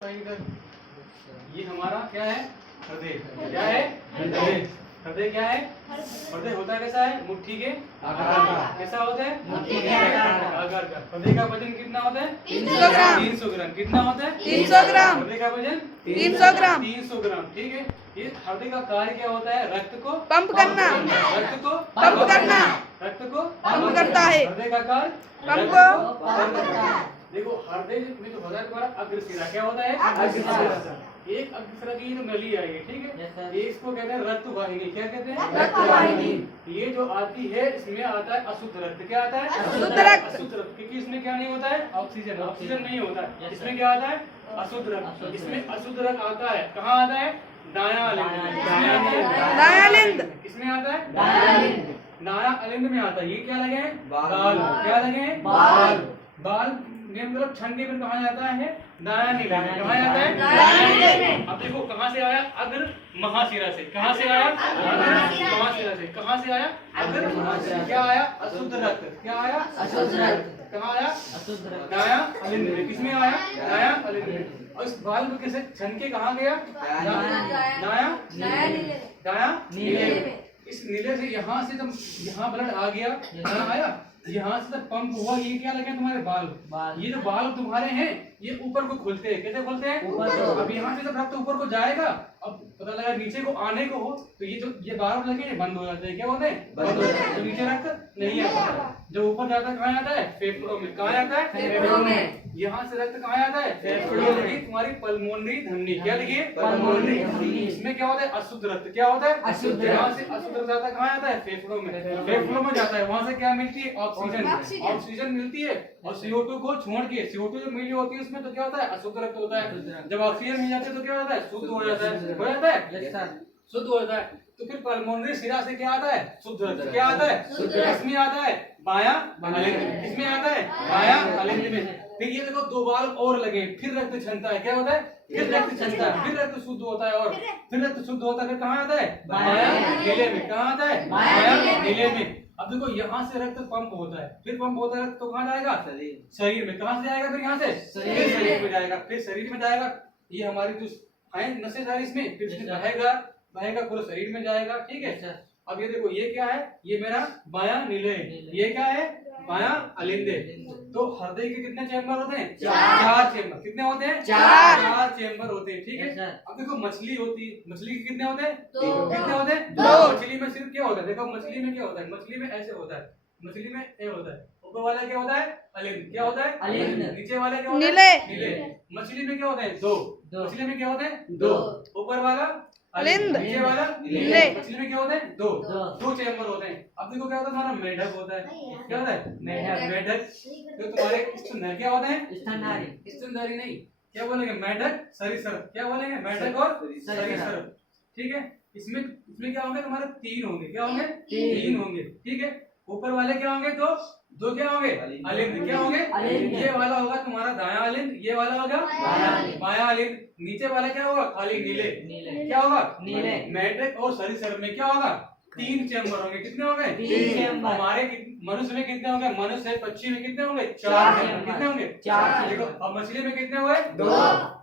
ये हमारा क्या है? हृदय। क्या है? हृदय। हृदय क्या है? हृदय होता है कैसा है? मुट्ठी के आकार का। कैसा होता है? मुट्ठी के आकार का। हृदय का वजन कितना होता है? 300 ग्राम। 300 ग्राम। कितना होता है? 300 ग्राम। हृदय का वजन 300 ग्राम। 300 ग्राम। ठीक है। ये हृदय का कार्य क्या होता है? रक्त को पंप करना। रक्त को पंप करना। रक्त को पंप करता है। हृदय का कार्य पंप रक्त को पंप करता है। देखो हृदय में जो होता है तुम्हारा अग्रशिरा। क्या होता है? अग्रशिरा। एक अग्रशिरा की जो नली आएगी, ठीक है, ये इसको कहते हैं रक्त वाहिनी। क्या कहते हैं? रक्त वाहिनी। ये जो आती है इसमें आता है अशुद्ध रक्त। क्या आता है? अशुद्ध रक्त। अशुद्ध रक्त, क्योंकि इसमें क्या नहीं होता है? ऑक्सीजन। ऑक्सीजन नहीं होता है। इसमें क्या आता है? अशुद्ध रक्त। इसमें अशुद्ध रक्त आता है। कहाँ आता है? दायां अलिंद। किसमें आता है? दायां अलिंद। किसमें आता है? दायां अलिंद। दायां अलिंद में आता है। ये क्या लगे हैं? बाल। क्या लगे हैं? बाल। बाल में मतलब छन के फिर कहाँ जाता है? दायां नीले में। कहाँ जाता है? दायां नीले में। अब देखो कहाँ से आया? अग्र महाशिरा से। कहाँ से आया? अग्र महाशिरा से। कहाँ से आया? अग्र महाशिरा। क्या आया? अशुद्ध रक्त। क्या आया? अशुद्ध रक्त। कहाँ आया? अशुद्ध रक्त। दायां अलिंद में। किसमें आया? दायां अलिंद में। और इस बाल में कैसे छन के कहाँ गया? दायां नीले में। इस नीले से यहाँ से जब यहाँ ब्लड आ गया, यहाँ आया, यहाँ से जब पंप हुआ, ये क्या लगे तुम्हारे बाल। ये जो बाल तुम्हारे हैं ये ऊपर को खुलते हैं। कैसे खुलते हैं? अब यहाँ से जब रक्त ऊपर को जाएगा, अब पता लगा नीचे को आने को हो तो ये बाल लगे बंद हो जाते हैं। क्या होते हैं? बंद हो जाते हैं। तो नीचे रक्त नहीं आता। जो ऊपर जाता है कहाँ जाता है? फेफड़ों में। कहाँ जाता है? फेफड़ों में। यहाँ से रक्त कहाँ जाता है? फेफड़ों में। तुम्हारी पल्मोनरी धमनी। क्या लिखिए? पल्मोनरी धमनी। इसमें क्या होता है? अशुद्ध रक्त। क्या होता है? अशुद्ध। यहाँ से अशुद्ध रक्त जाता है कहाँ जाता है? फेफड़ों में। फेफड़ों में जाता है। वहाँ से क्या मिलती है? ऑक्सीजन। ऑक्सीजन मिलती है और CO2 को छोड़ के, CO2 जो मिली होती है उसमें तो क्या होता है? अशुद्ध रक्त होता है। जब ऑक्सीजन मिल जाती है तो क्या होता है? शुद्ध हो जाता है। हो जाता है? शुद्ध हो जाता है। तो फिर पल्मोनरी शिरा से क्या आता है? शुद्ध रक्त। क्या आता है? शुद्ध। किसमें आता है? बायां अलिंद में। किसमें आता है? बायां अलिंद में। फिर ये देखो दो बाल और लगे, फिर रक्त छनता है। क्या होता है? फिर रक्त छनता है, फिर रक्त शुद्ध होता है और फिर रक्त शुद्ध होता है। फिर कहाँ आता है? बायां नीले में। कहाँ आता है? बायां नीले में। अब देखो यहाँ से रक्त पंप होता है, फिर पंप होता है रक्त तो कहाँ जाएगा? शरीर में। कहाँ से जाएगा? फिर यहाँ से शरीर में जाएगा। फिर शरीर में जाएगा। ये हमारी जो है नसें सारी इसमें, फिर इसमें बहेगा पूरा शरीर में जाएगा। ठीक है। अब ये देखो ये क्या है? ये मेरा बायां नीले। ये क्या है? बायां अलिंद। तो हृदय के कितने चैम्बर होते हैं? चार चैम्बर। कितने होते हैं? चार चैम्बर होते हैं। ठीक है। अब देखो मछली होती है, मछली के कितने होते हैं? कितने होते हैं? दो। मछली में सिर्फ क्या होता है? देखो मछली में क्या होता है? मछली में ऐसे होता है, मछली में ए होता है। ऊपर वाला क्या होता है? अलिंद। क्या होता है? अलिंद। नीचे वाला क्या होता है? नीले। मछली में क्या होता है? दो। मछली में क्या होता है? दो। ऊपर वाला अलिंद, नीचे वाला नीले। मछली में क्या होते हैं? दो चैम्बर होते हैं। अब देखो क्या होता है? हमारा मेढक होता है। क्या होता है? मेढक। तो तुम्हारे स्तनधारी क्या होते हैं? स्तनधारी नहीं, क्या बोलेंगे? मेढक सरीसृप। क्या बोलेंगे? मेढक और सरीसृप। ठीक है। इसमें क्या होंगे? तुम्हारे तीन होंगे। क्या होंगे? तीन होंगे। ठीक है। ऊपर वाले क्या होंगे? दो क्या होंगे? अलिंद। क्या होंगे? ये वाला होगा तुम्हारा दायां अलिंद, ये वाला होगा बायां अलिंद। नीचे वाला क्या होगा? खाली नीले। क्या होगा? नीले। मेढक और सरीसृप में क्या होगा? तीन चैम्बर होंगे। कितने होंगे? तीन चैम्बर। हमारे मनुष्य में कितने होंगे? मनुष्य पक्षी में कितने होंगे? चार चैम्बर। कितने होंगे? चार। देखो अब मछली में कितने हुए? दो।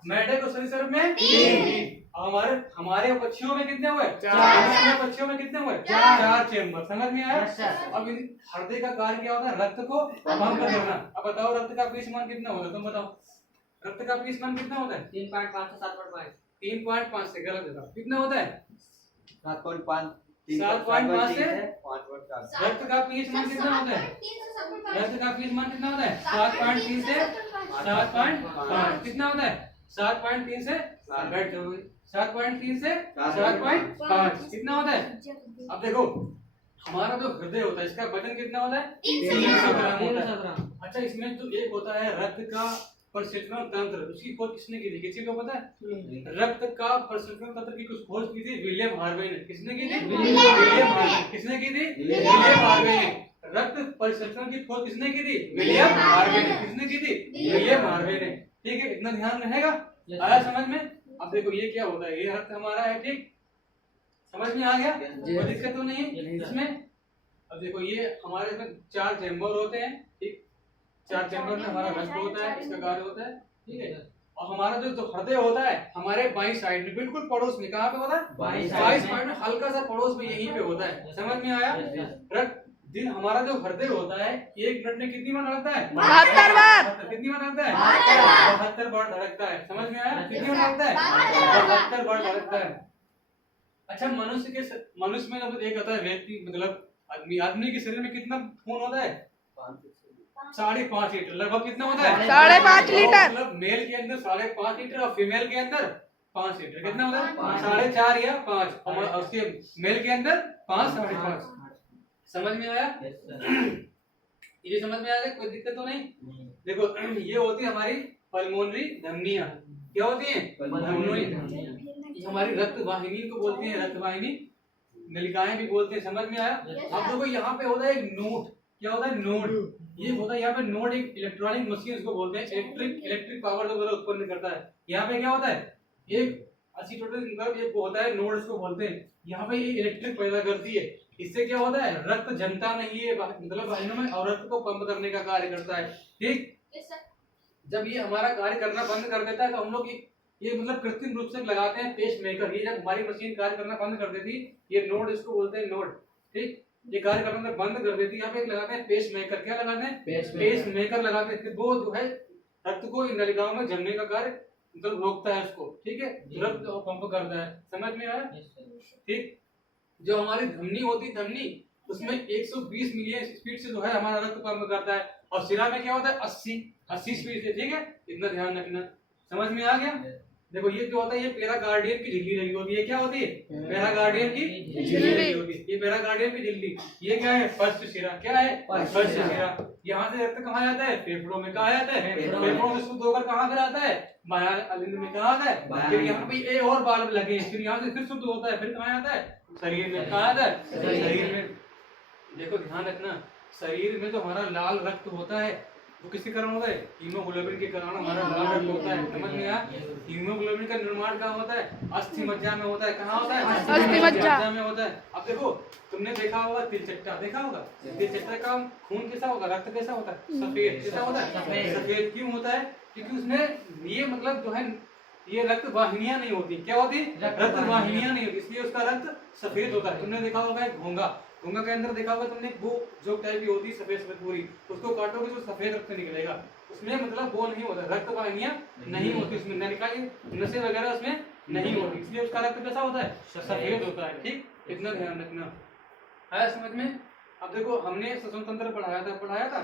मेढक और सरीसृप में तीन। हमारे पक्षियों में कितने हुए? चार। पक्षियों में कितने हुए? चार चैम्बर। समझ में आया? अब हृदय का कार्य क्या होता है? रक्त को पंप करना। अब बताओ रक्त का पीस मान कितना होता है? तुम बताओ रक्त का पीस मान कितना होता है? 3.5 से 7.5। 3.5 से गलत है। कितना होता है? 7.5 से रक्त का पीएच मान कितना होता है? रक्त का पीएच मान कितना होता है? 7.3 से 7.5। कितना होता है? 7.3 से 7.3 से 7.5। कितना होता है? अब देखो हमारा जो हृदय होता है इसका वजन कितना होता है? 300 ग्राम होता है। अच्छा इसमें जो एक होता है रक्त का परिसंचरण तंत्र, उसकी खोज किसने की थी? किसी को पता है? रक्त का परिसंचरण तंत्र की कुछ खोज की थी विलियम हार्वे ने। किसने की थी? William Harvey. किसने की थी? विलियम हार्वे ने। रक्त परिसंचरण की खोज किसने की थी? विलियम हार्वे ने। किसने की थी? विलियम हार्वे ने। ठीक है। इतना ध्यान रहेगा? आया समझ में? अब देखो ये क्या होता है? ये रक्त हमारा है। ठीक, समझ में आ गया? कोई दिक्कत तो नहीं है इसमें? अब देखो ये हमारे इसमें चार चैम्बर होते हैं। ठीक, चार चैम्बर में हमारा रक्त होता है, इसका कार्य होता है। ठीक है। और हमारा जो हृदय होता है हमारे बाईं साइड में बिल्कुल पड़ोस में, कहाँ पे होता है? बाईं साइड में हल्का सा पड़ोस में, यहीं पे होता है। समझ में आया? रक्त दिन हमारा जो हृदय होता है 1 मिनट में कितनी बार धड़कता है? 72 बार। कितनी बार धड़कता है? 72 बार धड़कता है। समझ में आया? कितनी बार धड़कता है? 72 बार धड़कता है। अच्छा, मनुष्य में जब एक होता है व्यक्ति, मतलब आदमी के शरीर में कितना खून होता है? 5.5 लीटर। लगभग कितना होता है? 5.5 लीटर। मतलब मेल के अंदर 5.5 लीटर और फीमेल के अंदर 5 लीटर। कितना होता है? 4.5 या 5, और उसके मेल के अंदर 5, 5.5। समझ में आया? ये समझ में आया? कोई दिक्कत तो नहीं? देखो, ये होती है हमारी पल्मोनरी धमनियां। क्या होती है? पल्मोनरी धमनियां। ये हमारी रक्त वाहिनी को बोलते हैं, रक्त वाहिनी, नलिकाएं भी बोलते हैं। समझ में आया? अब देखो यहाँ पे होता है एक नोड। क्या होता है? नोड। ये होता है यहाँ पे नोड, एक इलेक्ट्रॉनिक मशीन इसको बोलते हैं, इलेक्ट्रिक पावर जो उत्पन्न करता है। यहाँ पे क्या होता है? एक एसिटोटल, मतलब एक होता है नोड, इसको बोलते हैं। यहाँ पे ये इलेक्ट्रिक पैदा करती है। इससे क्या होता है? रक्त जमता नहीं है, मतलब वाहिनियों में, और रक्त को पंप करने का कार्य करता है। ठीक? जब ये हमारा कार्य करना बंद कर देता है तो हम लोग ये मतलब कृत्रिम रूप से लगाते हैं पेस मेकर। ये जब हमारी मशीन कार्य करना बंद कर देती, ये नोड, इसको बोलते हैं नोड। ठीक? ये कार्य करना बंद कर देती, यहाँ पे एक लगाते हैं पेस मेकर। क्या लगाते हैं? पेस मेकर लगाते हैं। वो जो है रक्त को इन नलिकाओं में जमने का कार्य मतलब रोकता है उसको। ठीक है? रक्त पंप करता है। समझ में आया? ठीक? जो हमारी धमनी होती है, धमनी उसमें 120 मिलियन स्पीड से जो है हमारा रक्त पंप करता है, और सिरा में क्या होता है? 80 स्पीड से। ठीक है? इतना ध्यान रखना। समझ में आ गया? देखो, ये जो होता है, ये पैराकार्डियम की झिल्ली लगी होती है। ये क्या होती है? पैराकार्डियम की झिल्ली लगी होती है। ये पैराकार्डियम की झिल्ली। ये क्या है? फर्स्ट सिरा। क्या है? फर्स्ट सिरा। यहाँ से रक्त कहाँ जाता है? फेफड़ों में। कहाँ जाता है? फेफड़ों में शुद्ध होकर कहाँ पर आता है? बाहर अलिंद में। कहाँ आता है? फिर यहाँ पे ए और बाल्ब लगे हैं, फिर यहाँ से फिर शुद्ध होता है, फिर कहाँ आता है? शरीर में। कहाँ आता है? शरीर में। देखो, ध्यान रखना, शरीर में जो हमारा लाल रक्त होता है वो किसके कारण होता है? हीमोग्लोबिन के कारण हमारा लाल रक्त होता है। समझ में आया? हीमोग्लोबिन का निर्माण कहाँ होता है? अस्थि मज्जा में होता है। कहाँ होता है? अस्थि मज्जा में होता है। अब देखो, तुमने देखा होगा तिलचट्टा, देखा होगा? तिलचट्टा का खून कैसा होगा? रक्त कैसा होता है? सफेद। कैसा होता है? सफेद। क्यों होता है? क्योंकि उसमें ये मतलब जो है, ये रक्त वाहिनियां नहीं होती। क्या होती? रक्त वाहिनियां नहीं होती, इसलिए उसका रक्त सफेद होता है। तुमने देखा होगा एक घोंगा, घोंगा के अंदर देखा होगा तुमने, वो जो टाइप की होती है सफेद सफेद पूरी, उसको काटोगे तो सफेद रक्त निकलेगा। उसमें मतलब वो नहीं होता, रक्त वाहिनियां नहीं होती उसमें, नलिका की नसें वगैरह उसमें नहीं होती, इसलिए उसका रक्त कैसा होता है? सफेद होता है। ठीक? इतना ध्यान रखना है समझ में। अब देखो, हमने श्वसन तंत्र पढ़ाया था, श्वसन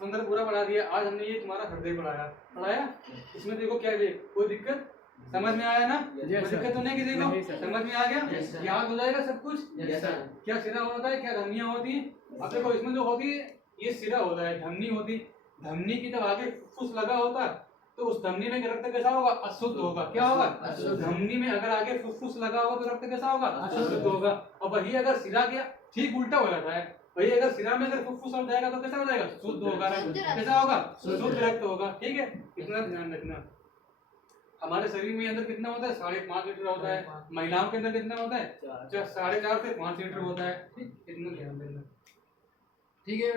तंत्र पूरा पढ़ा दिया। आज हमने ये तुम्हारा हृदय पढ़ाया। इसमें देखो क्या है, कोई दिक्कत समझ में आया ना? कोई दिक्कत तो नहीं किसी को? समझ में आ गया? याद हो जाएगा सब कुछ? क्या सिरा होता है, क्या धमनियां होती है? अब देखो, इसमें जो होती है ये सिरा होता है, धमनी होती। धमनी की जब आगे फुस लगा होता तो उस धमनी में रक्त कैसा होगा? अशुद्ध होगा। क्या होगा? धमनी में अगर आगे फुस लगा होगा तो रक्त कैसा होगा? अशुद्ध होगा। और वही अगर सिरा गया, ठीक उल्टा हो जाता है, वही अगर सिरा में अगर फुस हो जाएगा तो कैसा हो जाएगा? शुद्ध होगा। कैसा होगा? शुद्ध रक्त होगा। ठीक है? इतना ध्यान रखना। हमारे शरीर में अंदर कितना होता है? 5.5 लीटर होता है। महिलाओं के अंदर कितना होता है? 4.5 से 5 लीटर होता है। ठीक? इतना ध्यान देना। ठीक है?